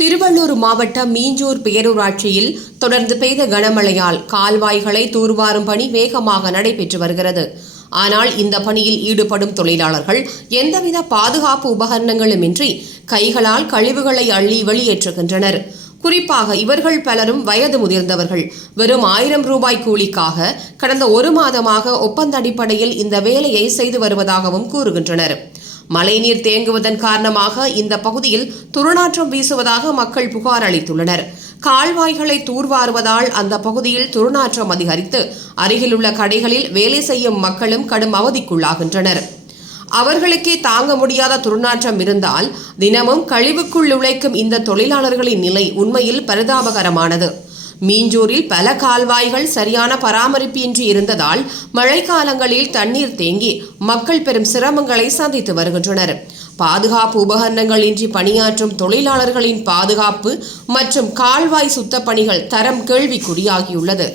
திருவள்ளூர் மாவட்டம் மீஞ்சூர் பேரூராட்சியில் தொடர்ந்து பெய்த கனமழையால் கால்வாய்களை தூர்வாரும் பணி வேகமாக நடைபெற்று வருகிறது. ஆனால் இந்த பணியில் ஈடுபடும் தொழிலாளர்கள் எந்தவித பாதுகாப்பு உபகரணங்களுமின்றி கைகளால் கழிவுகளை அள்ளி வெளியேற்றுகின்றனர். குறிப்பாக இவர்கள் பலரும் வயது முதிர்ந்தவர்கள். வெறும் 1000 ரூபாய் கூலிக்காக கடந்த 1 மாதமாக ஒப்பந்த அடிப்படையில் இந்த வேலையை செய்து வருவதாகவும் கூறுகின்றனர். மழைநீர் தேங்குவதன் காரணமாக இந்த பகுதியில் துர்நாற்றம் வீசுவதாக மக்கள் புகார் அளித்துள்ளனர். கால்வாய்களை தூர்வாருவதால் அந்த பகுதியில் துர்நாற்றம் அதிகரித்து அருகிலுள்ள கடைகளில் வேலை செய்யும் மக்களும் கடும் அவதிக்குள்ளாகின்றனர். அவர்களுக்கே தாங்க முடியாத துர்நாற்றம் இருந்தால் தினமும் கழிவுக்குள் உழைக்கும் இந்த தொழிலாளர்களின் நிலை உண்மையில் பரிதாபகரமானது. மீஞ்சூரில் பல கால்வாய்கள் சரியான பராமரிப்பின்றி இருந்ததால் மழைக்காலங்களில் தண்ணீர் தேங்கி மக்கள் பெரும் சிரமங்களை சந்தித்து வருகின்றனர். பாதுகாப்பு உபகரணங்கள் இன்றி பணியாற்றும் தொழிலாளர்களின் பாதுகாப்பு மற்றும் கால்வாய் சுத்தப் பணிகள் தரம் கேள்விக்குறியாகியுள்ளது.